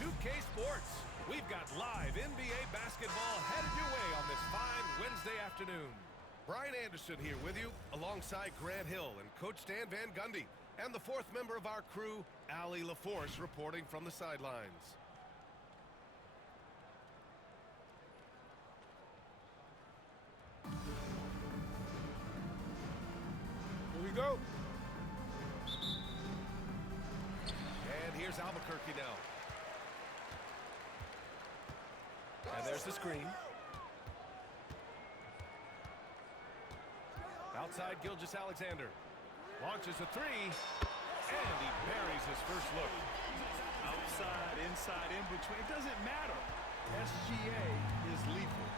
2K Sports. We've got live NBA basketball headed your way on this fine Wednesday afternoon. Brian Anderson here with you, alongside Grant Hill and Coach Dan Van Gundy, and the fourth member of our crew, Allie LaForce, reporting from the sidelines. Here we go. And here's Albuquerque now. And there's the screen. Outside, Gilgeous-Alexander. Launches a three. And he buries his first look. Outside, inside, in between. It doesn't matter. SGA is lethal.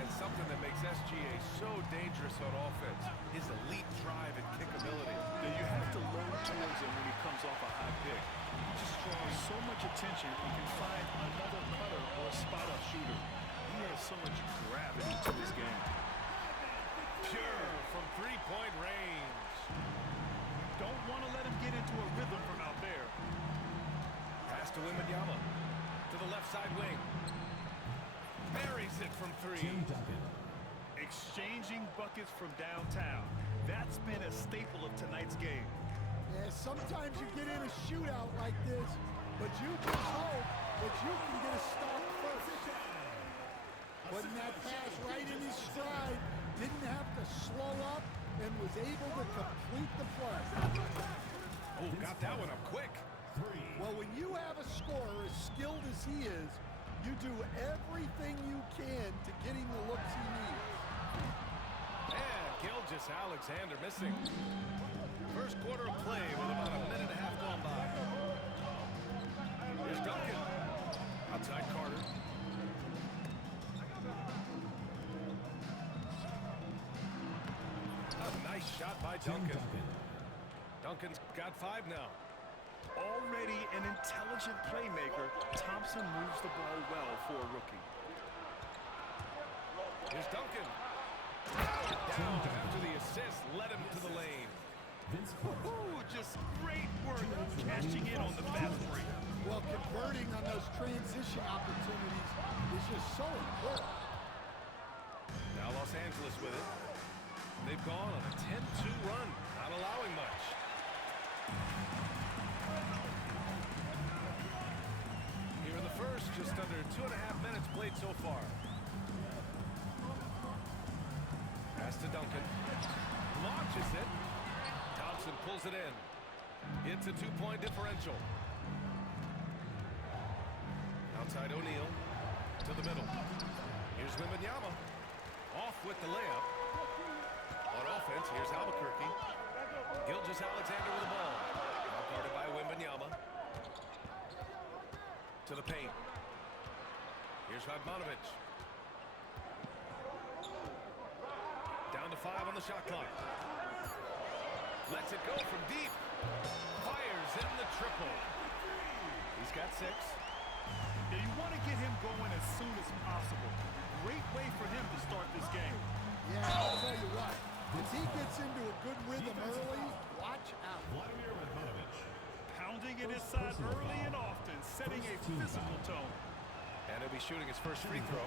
And something that makes SGA so dangerous on offense, his elite drive and kickability. Now you have to load towards him when he comes off a high pick. He just draws so much attention, he can find another cutter or a spot-up shooter. He has so much gravity to his game. Pure from three-point range. Don't want to let him get into a rhythm from out there. Pass to Wembanyama. To the left side wing. Buries it from three. Exchanging buckets from downtown. That's been a staple of tonight's game. Yeah, sometimes you get in a shootout like this, but you just hope that you can get a stop first. Putting that pass right in his stride, didn't have to slow up, and was able to complete the play. Oh, got that one up quick. Well, when you have a scorer as skilled as he is, you do everything you can to get him the looks he needs. And Gilgeous-Alexander missing. First quarter of play with about a minute and a half gone by. Here's Duncan. Outside Carter. A nice shot by Duncan. Duncan's got 5 now. Already an intelligent playmaker, Thompson moves the ball well for a rookie. Here's Duncan. Down after the assist, led him to the lane. Ooh, just great work cashing in on the fast break. Well, converting on those transition opportunities is just so important. Now Los Angeles with it. They've gone on a 10-2 run, not allowing much. Here in the first, just under 2.5 minutes played so far. Pass to Duncan. Launches it. Thompson pulls it in. It's a 2-point differential. Outside O'Neal. To the middle. Here's Wembanyama. Off with the layup. On offense, here's Albuquerque. Gilgeous-Alexander with the ball. Now guarded by Wembanyama. To the paint. Here's Radmanovic. Down to 5 on the shot clock. Lets it go from deep. Fires in the triple. He's got 6. Now you want to get him going as soon as possible. Great way for him to start this game. Yeah, I'll tell you what. If he gets into a good rhythm early, watch out. Pounding it inside early and often, setting a physical tone. And he'll be shooting his first free throw.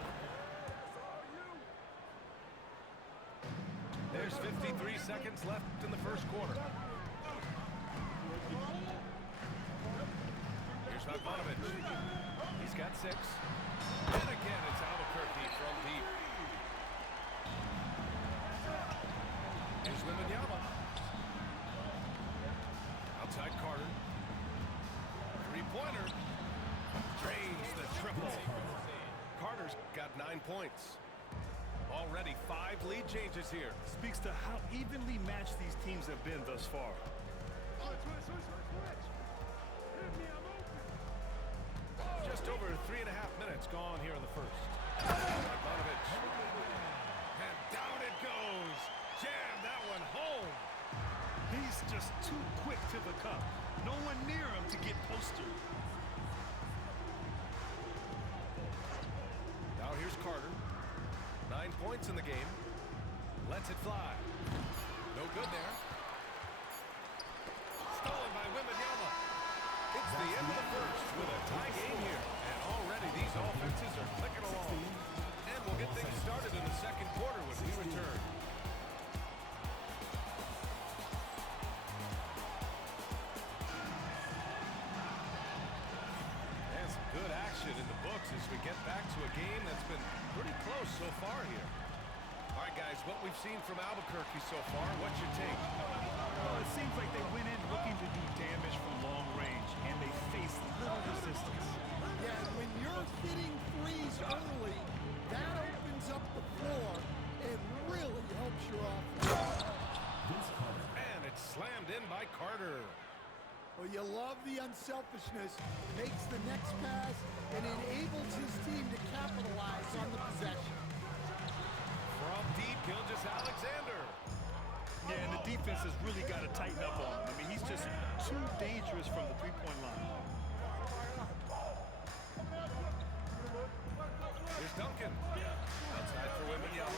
There's 53 seconds left in the first quarter. Here's Radmanovic. He's got 6. And again, it's Albuquerque from deep. Here's Wembanyama. Outside Carter. Three-pointer. Drains the triple. Carter's got 9 points. Already 5 lead changes here. Speaks to how evenly matched these teams have been thus far. Just over 3.5 minutes gone here in the first. Radmanovic. And down it goes. Jam that one home. He's just too quick to the cup. No one near him to get posted. Now here's Carter. 9 points in the game. Lets it fly. No good there. Stolen by Wembanyama. It's the end of the first with a tie game here. And already these offenses are clicking along. And we'll get things started in the second quarter when we return. And some good action in the books as we get back to a game that's been pretty close so far here. All right, guys, what we've seen from Albuquerque so far, what's your take? Well, it seems like they went in looking to do damage from long range, and they faced little resistance. Yeah, when you're hitting threes early, that opens up the floor and really helps your offense. And it's slammed in by Carter. Well, you love the unselfishness, makes the next pass, and enables his team to capitalize on the possession. From deep, Gilgeous-Alexander. Yeah, and the defense has really got to tighten up on him. I mean, he's just too dangerous from the three-point line. Here's Duncan. Outside for Wembanyama.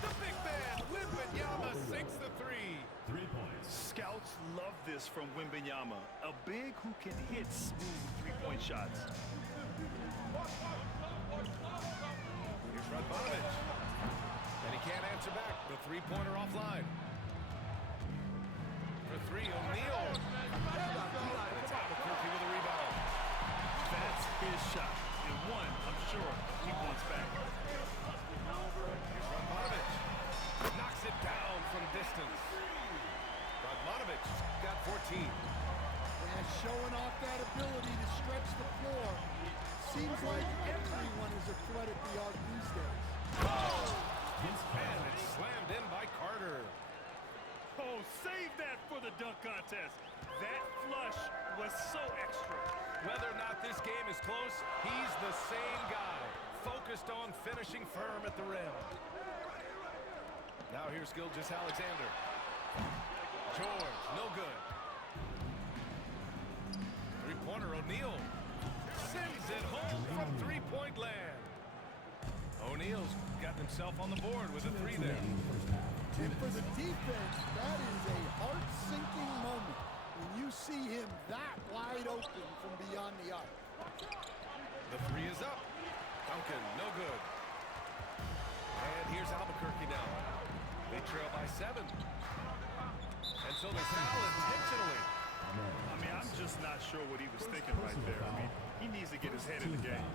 The big man, Wembanyama, sinks the three. 3 points. Scouts love this from Wembanyama, a big who can hit smooth three-point shots. Here's Radmanovic. And he can't answer back. The three-pointer offline. For three, O'Neal. And it's Albuquerque with a rebound. That's his shot, and one I'm sure he wants back. Here's Radmanovic. Knocks it down from distance. Radmanovic got 14. And showing off that ability to stretch the floor. Seems like everyone is a threat at the arc these days. And it's slammed in by Carter. Oh, save that for the dunk contest. That flush was so extra. Whether or not this game is close, he's the same guy. Focused on finishing firm at the rim. Now here's Gilgeous-Alexander. George, no good. Three-pointer, O'Neal. Sends it home from three-point land. O'Neal's got himself on the board with a three there. And for the defense, that is a heart-sinking moment when you see him that wide open from beyond the arc. The three is up. Duncan, no good. And here's Albuquerque now. They trail by 7. And so they foul intentionally. I mean, I'm just not sure what he was thinking right there. I mean, he needs to get his head in the game.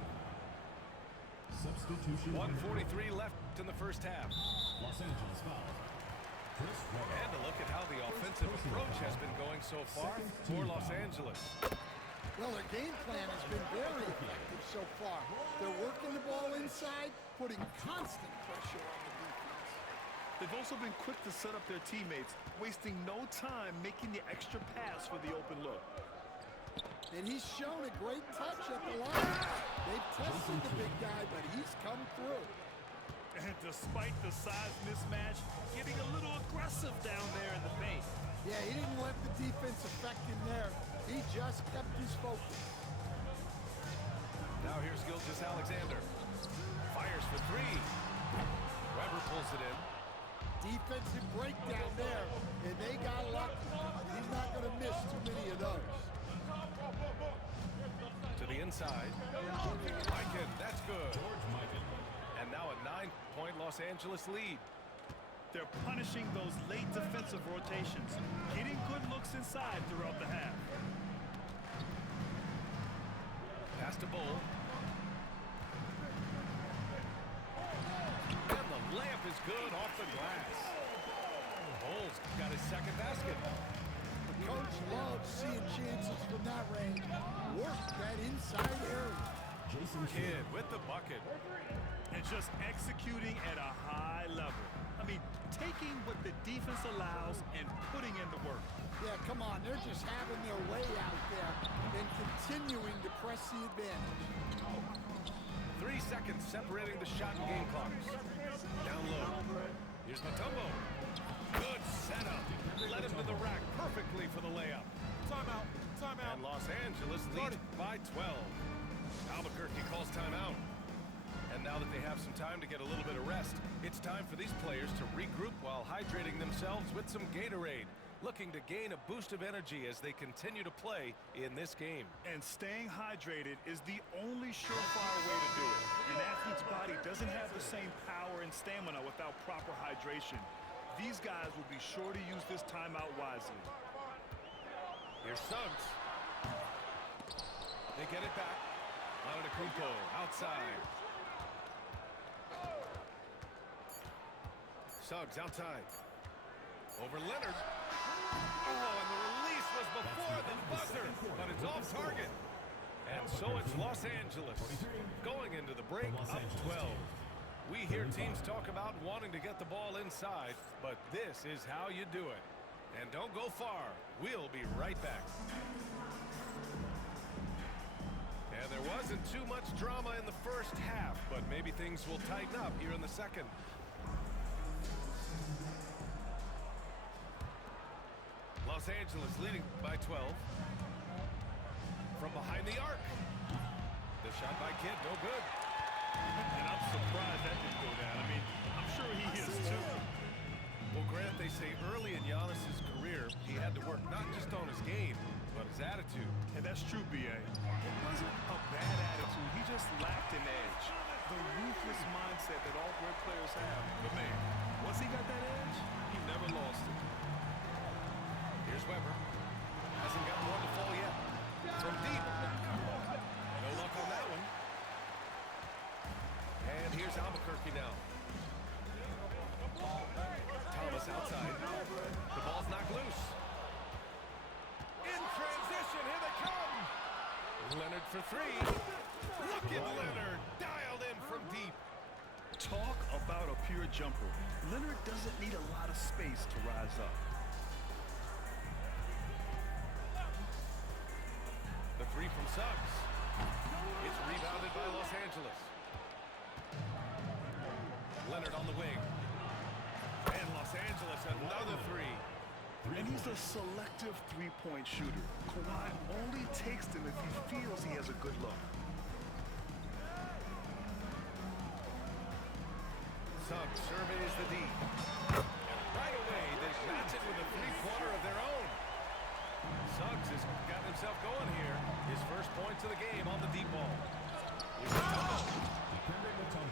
Substitution. 1:43 left in the first half. Los Angeles foul. And a look at how the offensive approach has been going so far for Los Angeles. Well, their game plan has been very effective so far. They're working the ball inside, putting constant pressure on the defense. They've also been quick to set up their teammates, wasting no time making the extra pass for the open look. And he's shown a great touch at the line. They've tested the big guy, but he's come through. And despite the size mismatch, getting a little aggressive down there in the paint. Yeah, he didn't let the defense affect him there. He just kept his focus. Now here's Gilgeous-Alexander. Fires for three. Weber pulls it in. Defensive breakdown there, and they got lucky. He's not going to miss too many of those. To the inside. Mikan, that's good. George Mikan. And now a 9-point Los Angeles lead. They're punishing those late defensive rotations, getting good looks inside throughout the half. Pass to Bull. And the layup is good off the glass. Bull's got his second basket. The coach loves seeing chances from that range. Work that inside area. Jason Kidd with the bucket. And just executing at a high level. I mean, taking what the defense allows and putting in the work. Yeah, come on. They're just having their way out there and continuing to press the advantage. 3 seconds separating the shot and game clocks. Down low. Here's Mutombo. Good setup. Led him to the rack perfectly for the layup. Timeout. Timeout. And Los Angeles leads by 12. Albuquerque calls timeout. And now that they have some time to get a little bit of rest, it's time for these players to regroup while hydrating themselves with some Gatorade. looking to gain a boost of energy as they continue to play in this game. And staying hydrated is the only surefire way to do it. An athlete's body doesn't have the same power and stamina without proper hydration. These guys will be sure to use this timeout wisely. Here's Suggs. They get it back. Antetokounmpo outside. Suggs outside. Over Leonard. Oh, and the release was before the buzzer, but it's off target. And so it's Los Angeles going into the break up 12. We hear teams talk about wanting to get the ball inside, but this is how you do it. And don't go far. We'll be right back. And there wasn't too much drama in the first half, but maybe things will tighten up here in the second. Los Angeles leading by 12. From behind the arc. The shot by Kidd, no good. And I'm surprised that didn't go down. I mean, I'm sure he is too. Well, Grant, they say early in Giannis's career, he had to work not just on his game, but his attitude. And that's true, B.A. It wasn't a bad attitude. He just lacked an edge. The ruthless mindset that all great players have. But, man, once he got that edge, he never lost it. Here's Weber. Hasn't got one to fall yet. From deep. No luck on that one. And here's Albuquerque now. Thomas outside. The ball's knocked loose. In transition, here they come. Leonard for three. Look at Leonard, dialed in from deep. Talk about a pure jumper. Leonard doesn't need a lot of space to rise up. The three from Suggs. It's rebounded by Los Angeles. Leonard on the wing. And Los Angeles, another three. And he's a selective three-point shooter. Kawhi only takes them if he feels he has a good look. Suggs surveys the D. And right away, they match it with a three-pointer of their own. Suggs has got himself going here. His first points of the game on the deep ball.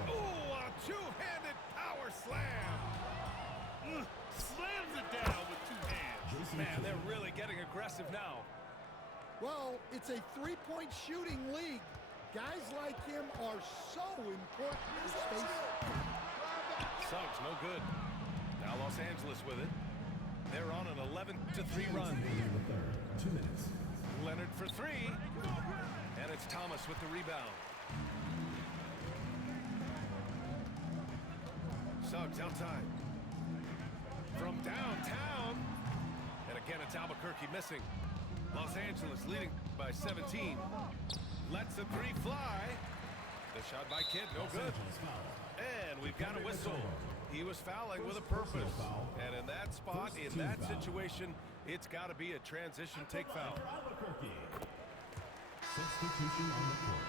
Ooh, a two-handed power slam. Slams it down with two hands. Man, they're really getting aggressive now. Well, it's a three-point shooting league. Guys like him are so important in space. Suggs, no good. Now Los Angeles with it. They're on an 11-3 run. 2 minutes. Leonard for three. And it's Thomas with the rebound. Suggs outside. From downtown. And again, it's Albuquerque missing. Los Angeles leading by 17. Lets a three fly. The shot by Kidd, no good. And we've got a whistle. He was fouling with a purpose. And in that spot, in that situation, it's got to be a transition take foul. Substitution on the court.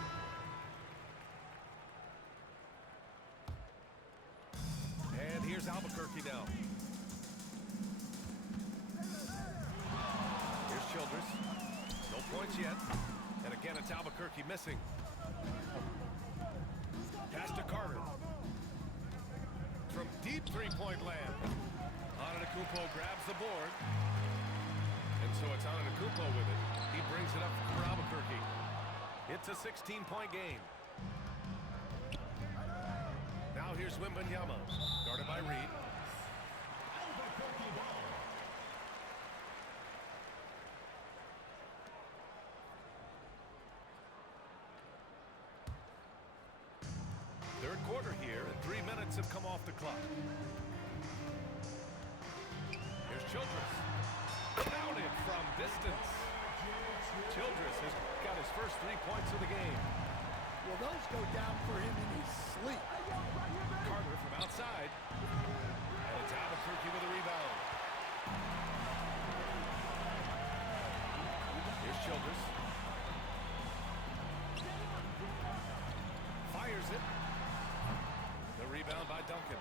And here's Albuquerque now. Here's Childress. No points yet. And again, it's Albuquerque missing. Pass to Carter. From deep three-point land. Antetokounmpo grabs the board. And so it's Antetokounmpo with it. He brings it up for Albuquerque. It's a 16-point game. Now here's Wembanyama. Guarded by Reed. Third quarter here, and 3 minutes have come off the clock. Here's Childress. Counted from distance. Childress has got his first 3 points of the game. Well, those go down for him in his sleep. Carter from outside. And it's Albuquerque with a rebound. Here's Childress. Fires it. The rebound by Duncan.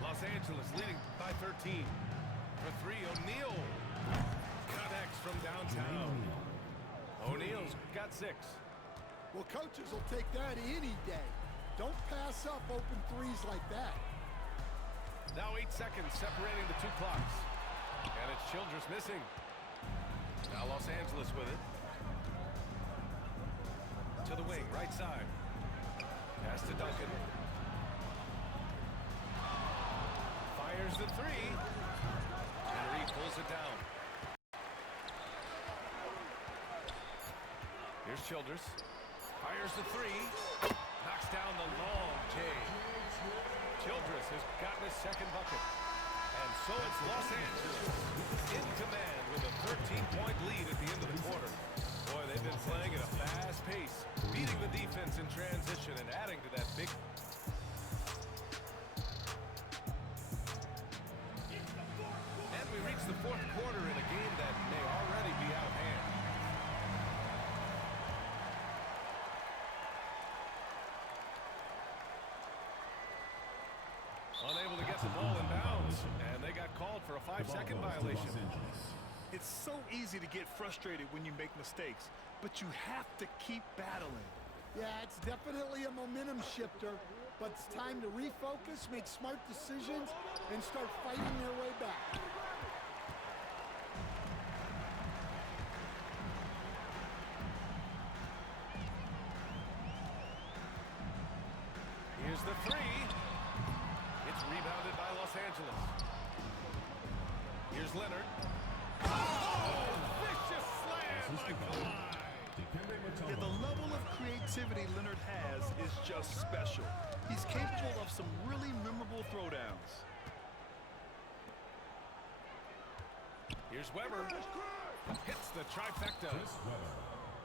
Los Angeles leading by 13. For three, O'Neal Connects from downtown. O'Neal's got 6. Well, coaches will take that any day. Don't pass up open threes like that. Now 8 seconds separating the 2 clocks. And it's Childress missing. Now Los Angeles with it. To the wing, right side. Pass to Duncan. Fires the 3. And Reed pulls it down. Here's Childress. Fires the 3. Knocks down the long J. Childress has gotten his second bucket. And so it's Los Angeles in command with a 13-point lead at the end of the quarter. Boy, they've been playing at a fast pace, beating the defense in transition and adding to that big... And we reach the 4th quarter in a game that may already be out of hand. Unable to get the ball in bounds, and they got called for a 5-second violation. It's so easy to get frustrated when you make mistakes, but you have to keep battling. Yeah, it's definitely a momentum shifter, but it's time to refocus, make smart decisions, and start fighting their way back. Here's the 3. It's rebounded by Los Angeles. Here's Leonard. Oh, vicious slam by Kawhi. Yeah, the level of creativity Leonard has is just special. He's capable of some really memorable throwdowns. Here's Weber. Hits the trifecta.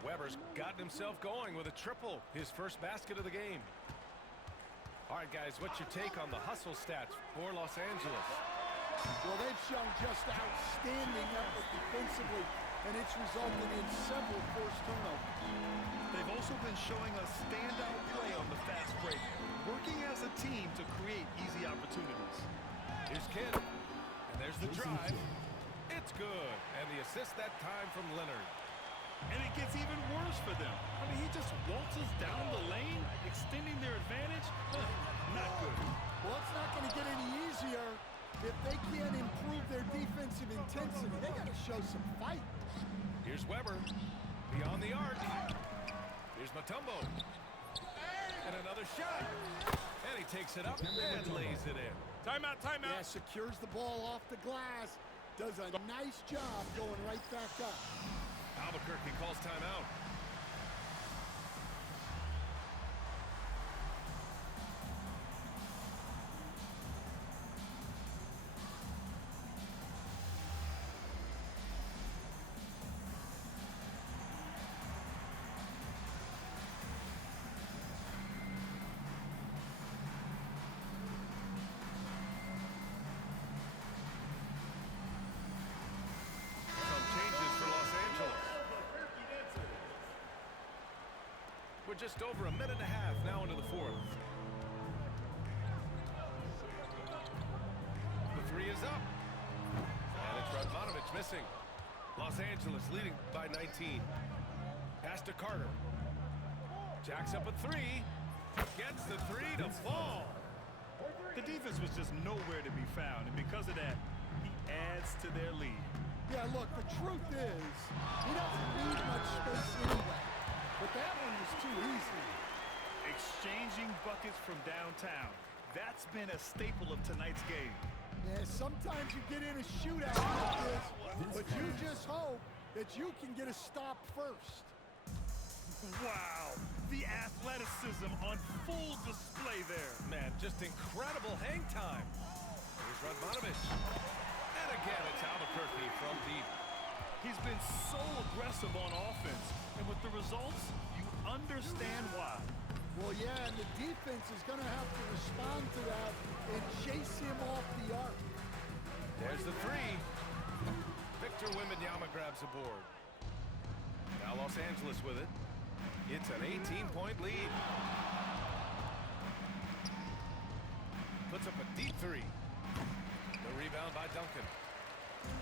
Weber's gotten himself going with a triple, his first basket of the game. All right, guys, what's your take on the hustle stats for Los Angeles? Well, they've shown just outstanding effort defensively, and it's resulted in several forced turnovers. They've also been showing us standout play on the fast break, working as a team to create easy opportunities. Here's Kidd, and there's the drive. It's good, and the assist that time from Leonard. And it gets even worse for them. I mean, he just waltzes down the lane, extending their advantage. Not good. Well, it's not going to get any easier if they can't improve their defensive intensity. They got to show some fight. Here's Weber, beyond the arc. Here's Mutombo. And another shot. And he takes it up and lays it in. Timeout, timeout. Yeah, secures the ball off the glass. Does a nice job going right back up. Albuquerque calls timeout. We're just over a minute and a half now into the 4th. The 3 is up. And it's Radmanovich missing. Los Angeles leading by 19. Pass to Carter. Jacks up a 3. Gets the 3 to fall. The defense was just nowhere to be found, and because of that, he adds to their lead. Yeah, look, the truth is, he doesn't need much space anyway. But that one was too easy. Exchanging buckets from downtown. That's been a staple of tonight's game. Yeah, sometimes you get in a shootout like this, but you just hope that you can get a stop first. Wow, the athleticism on full display there. Man, just incredible hang time. Here's Radmanovich. And again, it's Albuquerque from deep. He's been so aggressive on offense, and with the results, you understand why. Well, yeah, and the defense is going to have to respond to that and chase him off the arc. There's the 3. Victor Wembanyama grabs the board. Now Los Angeles with it. It's an 18-point lead. Puts up a deep 3. The rebound by Duncan.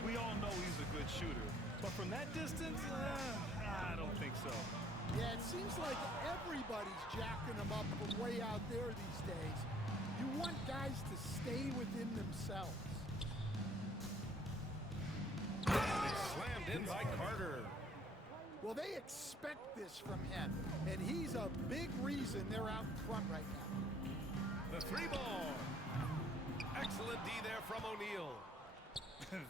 We all know he's a good shooter, but from that distance, I don't think so. Yeah, it seems like everybody's jacking him up from way out there these days. You want guys to stay within themselves. It's slammed in by Carter. Well, they expect this from him, and he's a big reason they're out in front right now. The three ball. Excellent D there from O'Neal.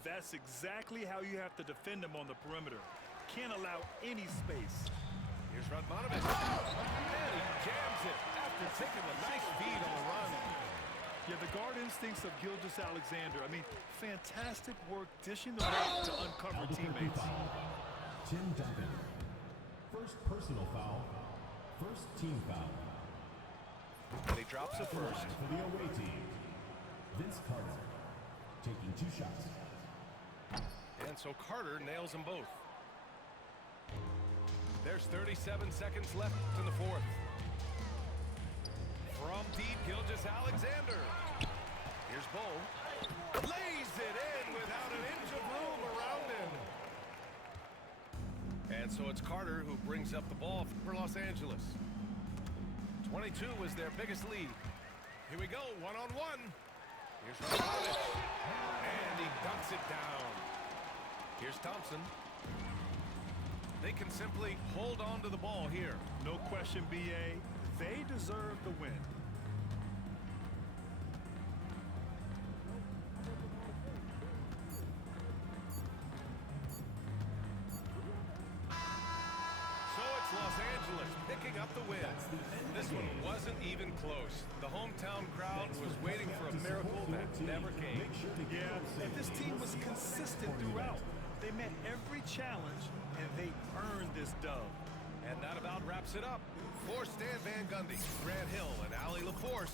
That's exactly how you have to defend him on the perimeter. Can't allow any space. Here's Radmanovic. And he jams it after taking a nice feed on the run. Yeah, the guard instincts of Gilgeous-Alexander. I mean, fantastic work dishing the ball to uncover teammates. Tim Duncan. First personal foul. First team foul. And he drops it first. For the away team, Vince Carter, taking 2 shots. And so Carter nails them both. There's 37 seconds left in the fourth. From deep, Gilgeous-Alexander. Here's Bo. Lays it in without an inch of room around him. And so it's Carter who brings up the ball for Los Angeles. 22 was their biggest lead. Here we go, one-on-one. Here's Radmanovic. And he dunks it down. Here's Thompson. They can simply hold on to the ball here. No question, B.A. They deserve the win. So it's Los Angeles picking up the win. This one wasn't even close. The hometown crowd was waiting for a miracle that never came. Yeah, and this team was consistent throughout. They met every challenge, and they earned this dub. And that about wraps it up. For Stan Van Gundy, Grant Hill, and Allie LaForce,